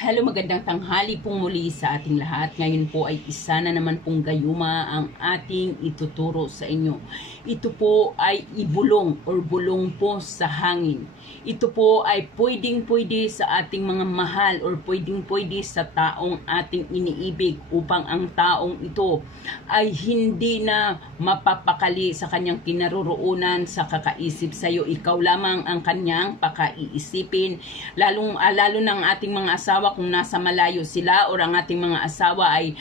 Hello, magandang tanghali pong muli sa ating lahat. Ngayon po ay isa na naman pong gayuma ang ating ituturo sa inyo. Ito po ay ibulong or bulong po sa hangin. Ito po ay pwedeng-pwede sa ating mga mahal or pwedeng-pwede sa taong ating iniibig upang ang taong ito ay hindi na mapapakali sa kanyang kinaroroonan sa kakaisip sa iyo. Ikaw lamang ang kanyang pakaiisipin. Lalo ng ating mga asawa kung nasa malayo sila o ang ating mga asawa ay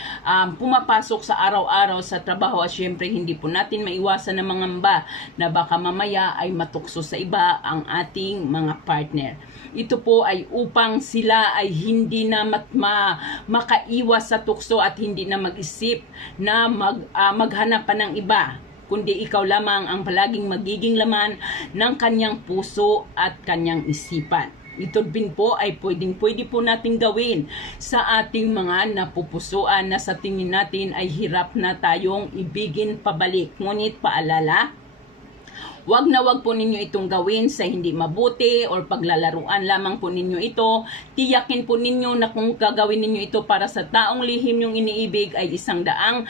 pumapasok sa araw-araw sa trabaho at syempre hindi po natin maiwasan na mangamba na baka mamaya ay matukso sa iba ang ating mga partner. Ito po ay upang sila ay hindi na makaiwas sa tukso at hindi na mag-isip na maghanap pa ng iba, kundi ikaw lamang ang palaging magiging laman ng kanyang puso at kanyang isipan. Ito din po ay pwedeng-pwede po natin gawin sa ating mga napupusuan na sa tingin natin ay hirap na tayong ibigin pabalik. Ngunit paalala, wag na wag po ninyo itong gawin sa hindi mabuti or paglalaruan lamang po ninyo ito. Tiyakin po ninyo na kung gagawin ninyo ito para sa taong lihim yung iniibig ay 100%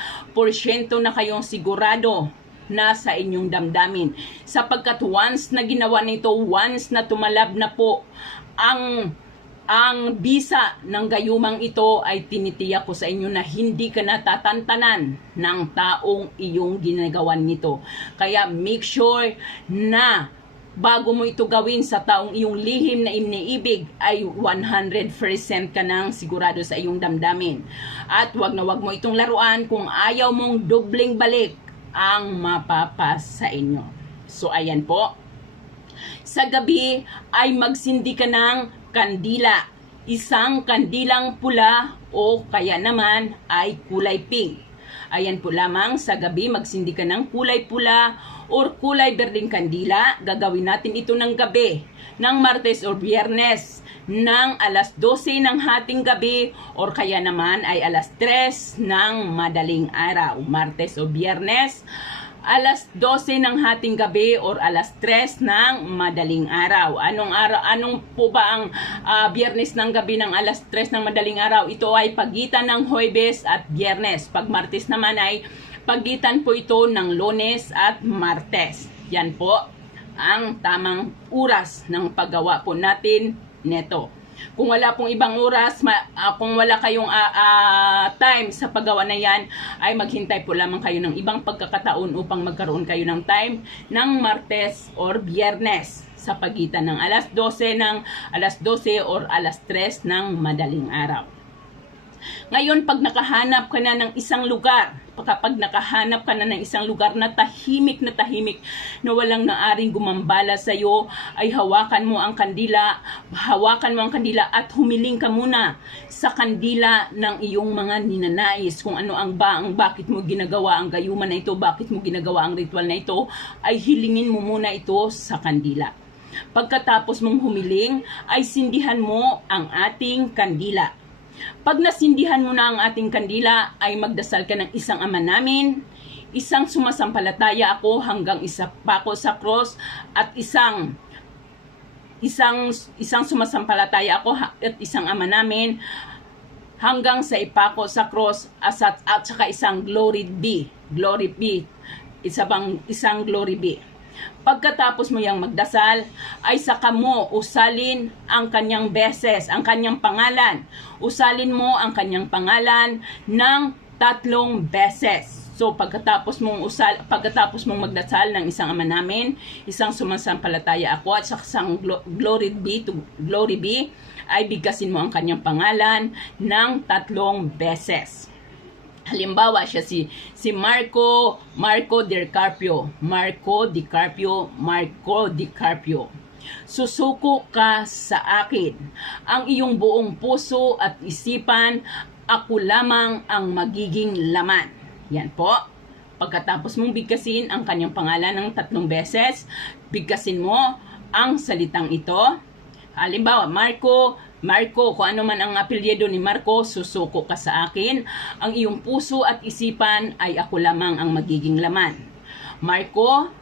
na kayong sigurado na sa inyong damdamin. Sapagkat once na ginawa nito, once na tumalab na po ang bisa ng gayumang ito, ay tinitiyak ko sa inyo na hindi ka natatantanan ng taong iyong ginagawan nito. Kaya make sure na bago mo ito gawin sa taong iyong lihim na iniibig ay 100% ka nang sigurado sa iyong damdamin. At wag na wag mo itong laruan kung ayaw mong dobling balik ang mapapas sa inyo. So ayan po, sa gabi ay magsindi ka ng kandila. Isang kandilang pula o kaya naman ay kulay pink. Ayan po lamang, sa gabi magsindi ka ng kulay pula or kulay berdeng kandila. Gagawin natin ito ng gabi, ng Martes o Biyernes, ng alas 12 ng hating gabi or kaya naman ay alas 3 ng madaling araw. Martes o Biyernes, alas 12 ng hating gabi or alas 3 ng madaling araw. Anong po ba ang Biyernes ng gabi ng alas 3 ng madaling araw? Ito ay pagitan ng Huwebes at Biyernes. Pag Martes naman ay pagitan po ito ng Lunes at Martes. Yan po ang tamang oras ng paggawa po natin neto. Kung wala pong ibang oras, kung wala kayong time sa paggawa na yan, ay maghintay po lamang kayo ng ibang pagkakataon upang magkaroon kayo ng time ng Martes or Biyernes sa pagitan ng alas 12 or alas 3 ng madaling araw. Ngayon, pag nakahanap ka na ng isang lugar, na tahimik na walang naaring gumambala sa iyo, ay hawakan mo ang kandila at humiling ka muna sa kandila ng iyong mga ninanais. Kung ano bakit mo ginagawa ang gayuma na ito, bakit mo ginagawa ang ritual na ito, ay hilingin mo muna ito sa kandila. Pagkatapos mong humiling, ay sindihan mo ang ating kandila. Pag nasindihan mo na ang ating kandila, ay magdasal ka ng isang Ama namin, isang sumasampalataya ako hanggang isa pa ako sa cross, at isang sumasampalataya ako at isang Ama namin hanggang sa ipako sa cross, at saka isang glory be, isang glory be. Pagkatapos mo yang magdasal, ay saka mo usalin ang kanyang beses, ang kanyang pangalan. Usalin mo ang kanyang pangalan ng 3 beses. So pagkatapos mong magdasal ng isang Ama namin, isang sumasampalataya ako, at isang glory be, ay bigkasin mo ang kanyang pangalan ng 3 beses. Halimbawa, siya si Marco DiCarpio. Susuko ka sa akin. Ang iyong buong puso at isipan, ako lamang ang magiging laman. Yan po. Pagkatapos mong bigkasin ang kanyang pangalan ng 3 beses, bigkasin mo ang salitang ito. Halimbawa, Marco, kung ano man ang apelyido ni Marco, susuko ka sa akin. Ang iyong puso at isipan ay ako lamang ang magiging laman. Marco,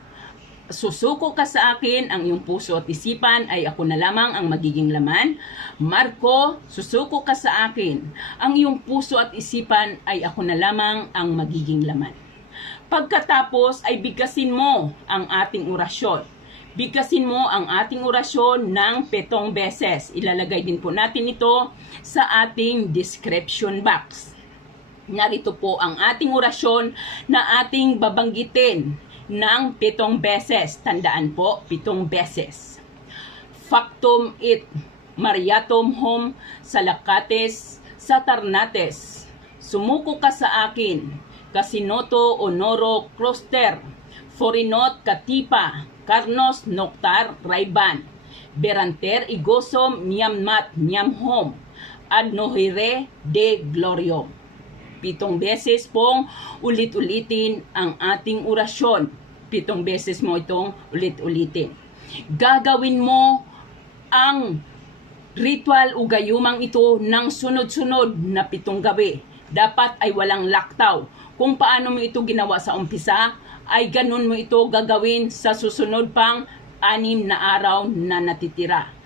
susuko ka sa akin, ang iyong puso at isipan ay ako na lamang ang magiging laman. Marco, susuko ka sa akin, ang iyong puso at isipan ay ako na lamang ang magiging laman. Pagkatapos ay bigkasin mo ang ating orasyon. Bigkasin mo ang ating orasyon ng 7 beses. Ilalagay din po natin ito sa ating description box. Narito po ang ating orasyon na ating babanggitin ng 7 beses. Tandaan po, 7 beses. Factum it mariatum hom salakates satarnates. Sumuko ka sa akin, kasinoto honoro croster, forinot katipa, karnos noktar raiban, beranter igosom niammat niamhom, ad nohire de gloriom. 7 beses pong ulit-ulitin ang ating orasyon. 7 beses mo itong ulit-ulitin. Gagawin mo ang ritual o gayumang ito ng sunod-sunod na 7 gabi. Dapat ay walang laktaw. Kung paano mo ito ginawa sa umpisa, ay ganun mo ito gagawin sa susunod pang 6 na araw na natitira.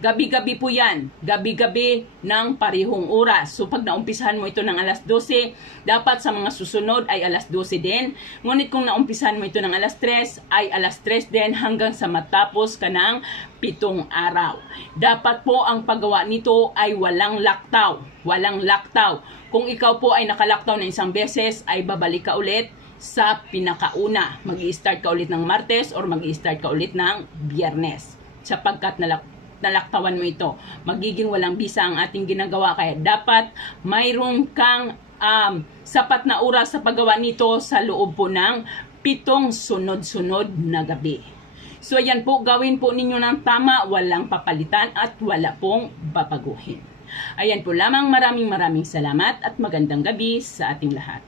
Gabi-gabi po yan. Gabi-gabi ng parehong oras. So pag naumpisahan mo ito ng alas 12, dapat sa mga susunod ay alas 12 din. Ngunit kung naumpisahan mo ito ng alas 3, ay alas 3 din hanggang sa matapos ka ng 7 araw. Dapat po ang paggawa nito ay walang laktaw. Walang laktaw. Kung ikaw po ay nakalaktaw na isang beses, ay babalik ka ulit sa pinakauna. Mag-i-start ka ulit ng Martes or mag-i-start ka ulit ng Biyernes. Sapagkat nalaktawan mo ito. Magiging walang bisa ang ating ginagawa. Kaya dapat mayroon kang sapat na oras sa paggawa nito sa loob po ng 7 sunod-sunod na gabi. So ayan po, gawin po ninyo ng tama, walang papalitan at wala pong babaguhin. Ayan po lamang, maraming salamat at magandang gabi sa ating lahat.